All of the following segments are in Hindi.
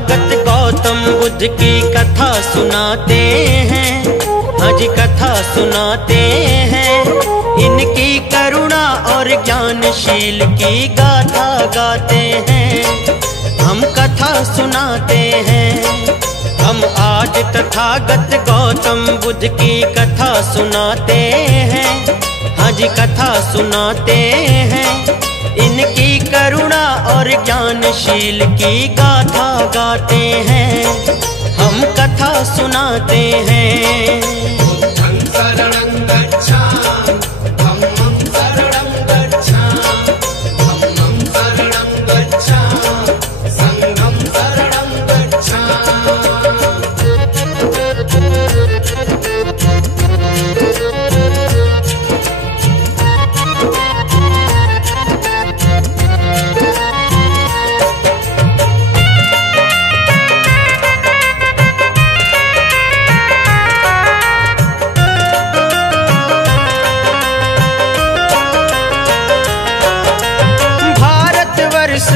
तथागत गौतम बुद्ध की कथा सुनाते हैं, आज कथा सुनाते हैं। इनकी करुणा और ज्ञानशील की गाथा गाते हैं, हम कथा सुनाते हैं। हम आज तथागत गौतम बुद्ध की कथा सुनाते हैं, आज कथा सुनाते हैं। इनकी करुणा और ज्ञानशील की गाथा गाते हैं, हम कथा सुनाते हैं। बुद्धं शरणं गच्छामि, धम्मं शरणं गच्छामि, धम्मं शरणं गच्छामि, संघं शरणं गच्छामि।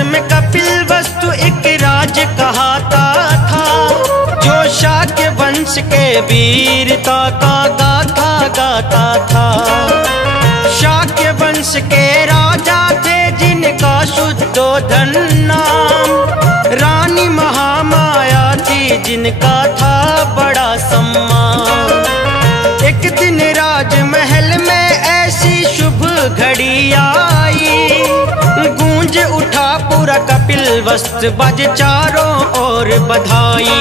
में कपिल वस्तु एक राज कहाता था, जो शाक्य वंश के वीरता का गाथा गाता था। शाक्य वंश के राजा थे जिनका शुद्धोधन नाम, रानी महामाया थी जिनका था बड़ा सम्मान। एक दिन राजमहल में ऐसी शुभ घड़ी आई, गूंज उठा पूरा कपिल वस्तु, बज चारों ओर बधाई।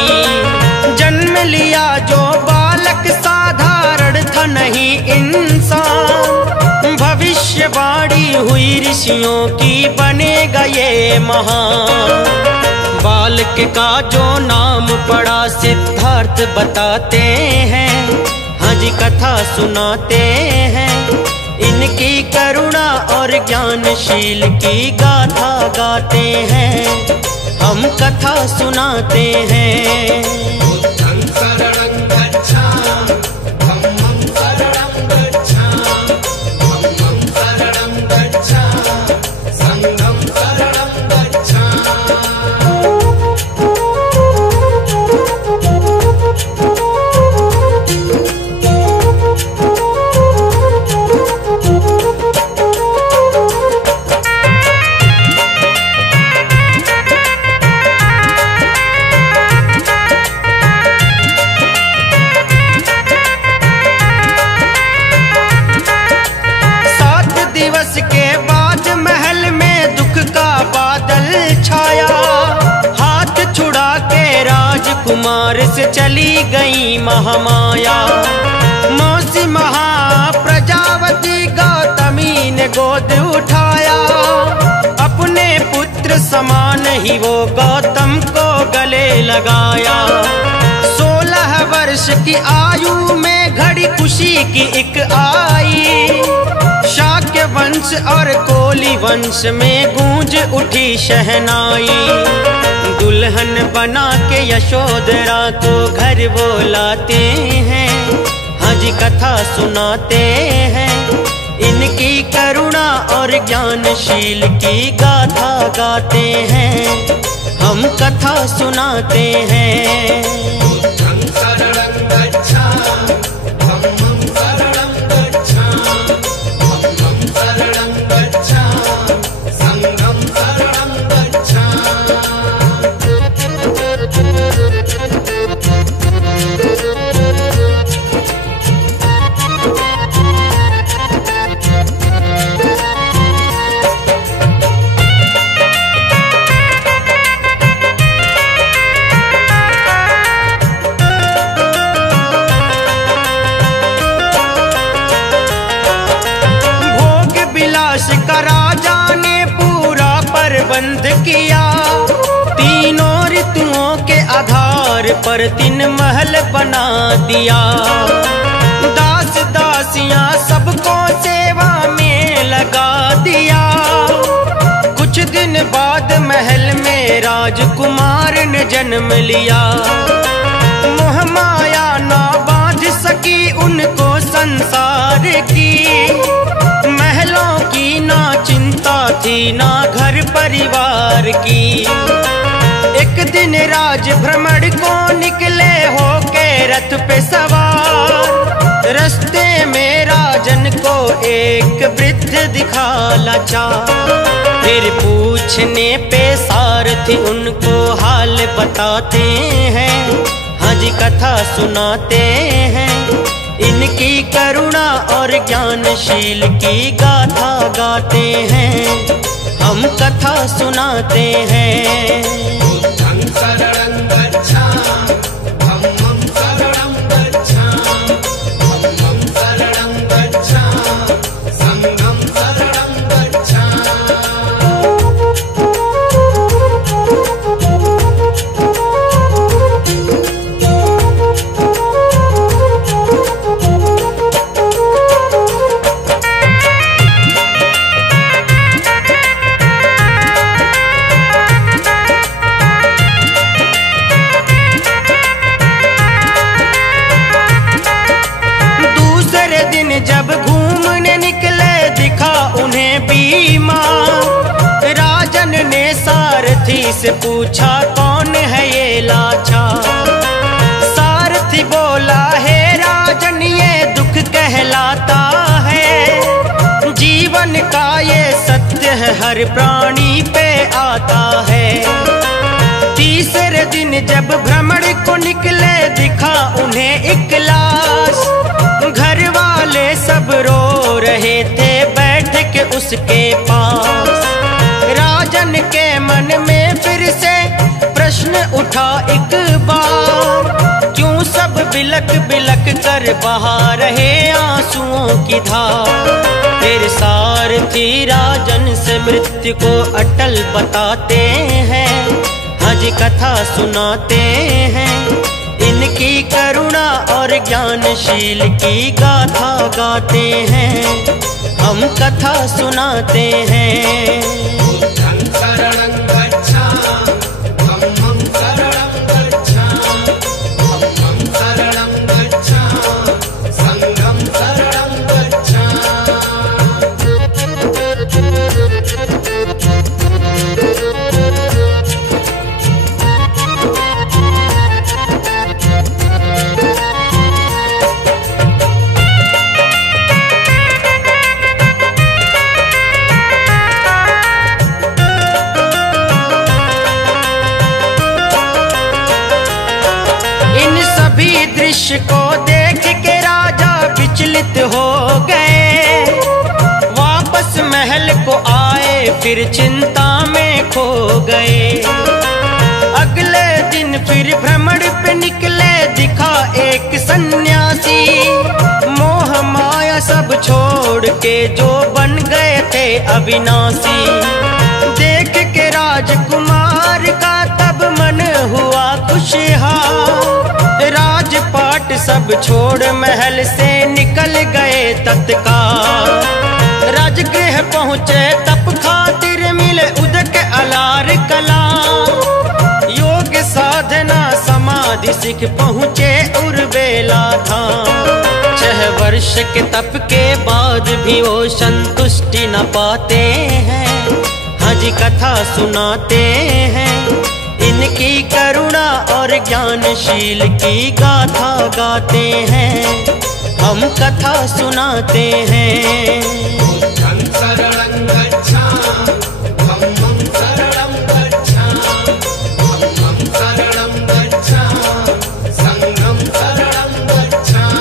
जन्म लिया जो बालक साधारण था नहीं इंसान, भविष्यवाणी हुई ऋषियों की बनेगा ये महान। बालक का जो नाम पड़ा सिद्धार्थ बताते हैं, हज कथा सुनाते हैं। इनकी करुणा और ज्ञानशील की गाथा गाते हैं, हम कथा सुनाते हैं। बुद्धं शरणं गच्छामि, धम्मं शरणं गच्छामि, धम्मं शरणं गच्छामि, संघं शरणं गच्छामि। कुमार से चली गई महामाया, मौसी महाप्रजावती गौतमी ने गोद उठाया। अपने पुत्र समान ही वो गौतम को गले लगाया। 16 वर्ष की आयु में घड़ी खुशी की एक आई, शाक्य वंश और कोली वंश में गूंज उठी शहनाई। दुल्हन बना के यशोदरा को घर वो लाते हैं, हज कथा सुनाते हैं। इनकी करुणा और ज्ञानशील की गाथा गाते हैं, हम कथा सुनाते हैं। बुद्धं शरणं गच्छामि, धम्मं शरणं गच्छामि, धम्मं शरणं गच्छामि, संघं शरणं गच्छामि। का राजा ने पूरा प्रबंध किया, तीनों ऋतुओं के आधार पर 3 महल बना दिया। दास दासियां सबको सेवा में लगा दिया। कुछ दिन बाद महल में राजकुमार ने जन्म लिया। मोह माया ना बांध सकी उनको संसार की, महलों की ना चिंता थी ना घर परिवार की। एक दिन राज भ्रमण को निकले होके रथ पे सवार। रास्ते में राजन को एक वृद्ध दिखा लाचार। फिर पूछने पे सारथी उनको हाल बताते हैं, हज कथा सुनाते हैं। इनकी करुणा और ज्ञानशील की गाथा गाते हैं, हम कथा सुनाते हैं। बुद्धं शरणं गच्छामि, धम्मं शरणं गच्छामि, धम्मं शरणं गच्छामि, संघं शरणं गच्छामि। जब घूमने निकले दिखा उन्हें बीमार। राजन ने सारथी से पूछा कौन है ये लाचार। सारथी बोला है राजन ये दुख कहलाता है। जीवन का ये सत्य है हर प्राणी पे आता है। तीसरे दिन जब भ्रमण को निकले दिखा उन्हें एक लाश। घर वाले सब रो रहे थे बैठ के उसके पास। राजन के मन में फिर से प्रश्न उठा एक बार, क्यों सब बिलक बिलक कर बहा रहे आंसुओं की धार। फिर सारथी राजन से मृत्यु को अटल बताते हैं, हज कथा सुनाते हैं। इनकी करुणा और ज्ञानशील की गाथा गाते हैं, हम कथा सुनाते हैं। बुद्धं शरणं गच्छामि, धम्मं शरणं गच्छामि, धम्मं शरणं गच्छामि, संघं शरणं गच्छामि। दृश्य को देख के राजा विचलित हो गए। वापस महल को आए फिर चिंता में खो गए। अगले दिन फिर भ्रमण पे निकले दिखा एक सन्यासी। मोह माया सब छोड़ के जो बन गए थे अविनाशी। देख के राजकुमार का तब मन हुआ खुशहाल। राजपाट सब छोड़ महल से निकल गए तत्काल। राजगृह पहुँचे तप खातिर मिले उदक अलार कला। योग साधना समाधि सीख पहुँचे उर्वेला धाम। 6 वर्ष के तप के बाद भी वो संतुष्टि न पाते हैं, हज कथा सुनाते हैं। इनकी करुणा और ज्ञानशील की गाथा गाते हैं, हम कथा सुनाते हैं। बुद्धं शरणं गच्छामि, धम्मं शरणं गच्छामि, धम्मं शरणं गच्छामि, संघं शरणं गच्छामि।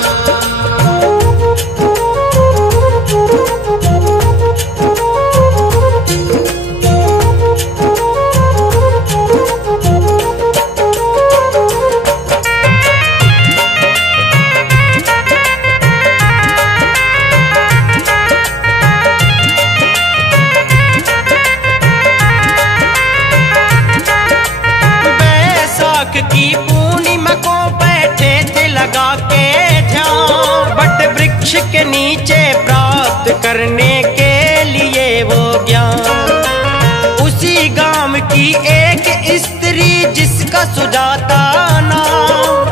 की पूर्णिमा को बैठे थे लगा के ध्यान। बट वृक्ष के नीचे प्राप्त करने के लिए वो ज्ञान। उसी गांव की एक स्त्री जिसका सुजाता नाम।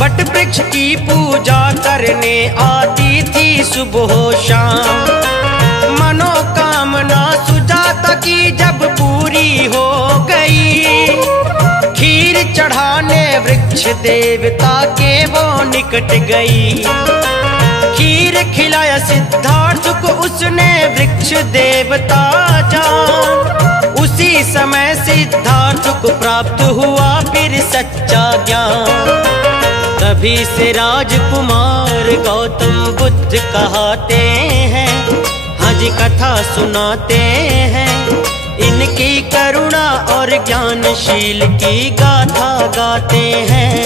बट वृक्ष की पूजा करने आती थी सुबह शाम। मनोकामना सुजाता की जब पूरी हो गई, खीर खीर चढ़ाने वृक्ष देवता के वो निकट गई। खीर खिलाया सिद्धार्थ को उसने वृक्ष देवता जान। उसी समय सिद्धार्थ को प्राप्त हुआ फिर सच्चा ज्ञान। तभी से राजकुमार गौतम बुद्ध कहते हैं, हज कथा सुनाते हैं, इनकी करुणा और ज्ञानशील की गाथा गाते हैं,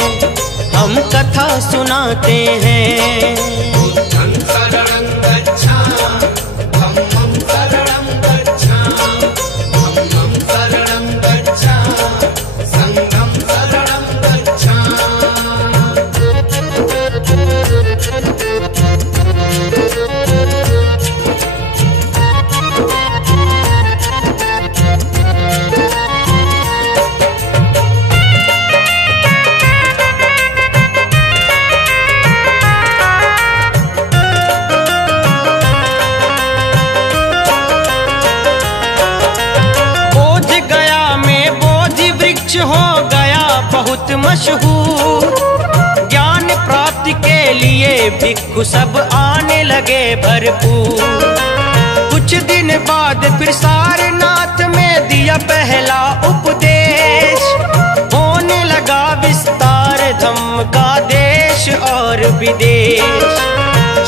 हम कथा सुनाते हैं। बुद्धं शरणं गच्छामि, धम्मं शरणं गच्छामि, धम्मं शरणं गच्छामि, संघं शरणं गच्छामि। हो गया बहुत मशहूर। ज्ञान प्राप्ति के लिए भिक्षु सब आने लगे भरपूर। कुछ दिन बाद फिर सारनाथ में दिया पहला उपदेश। होने लगा विस्तार धम्म का देश और विदेश।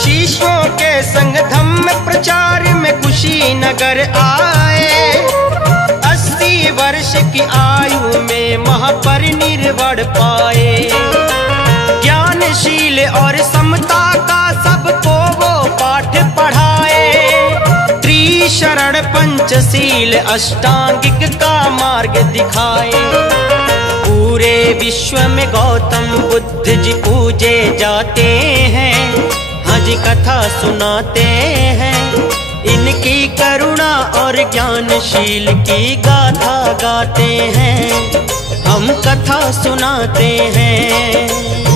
शिष्यों के संग धम्म प्रचार में कुशीनगर आए। 80 वर्ष की आयु में महापरिनिर्वाण पाए। ज्ञानशील और समता का सबको वो पाठ पढ़ाए। त्रिशरण पंचशील अष्टांगिक का मार्ग दिखाए। पूरे विश्व में गौतम बुद्ध जी पूजे जाते हैं, हज कथा सुनाते हैं, इनकी करुणा और ज्ञानशील की गाथा गाते हैं, हम कथा सुनाते हैं।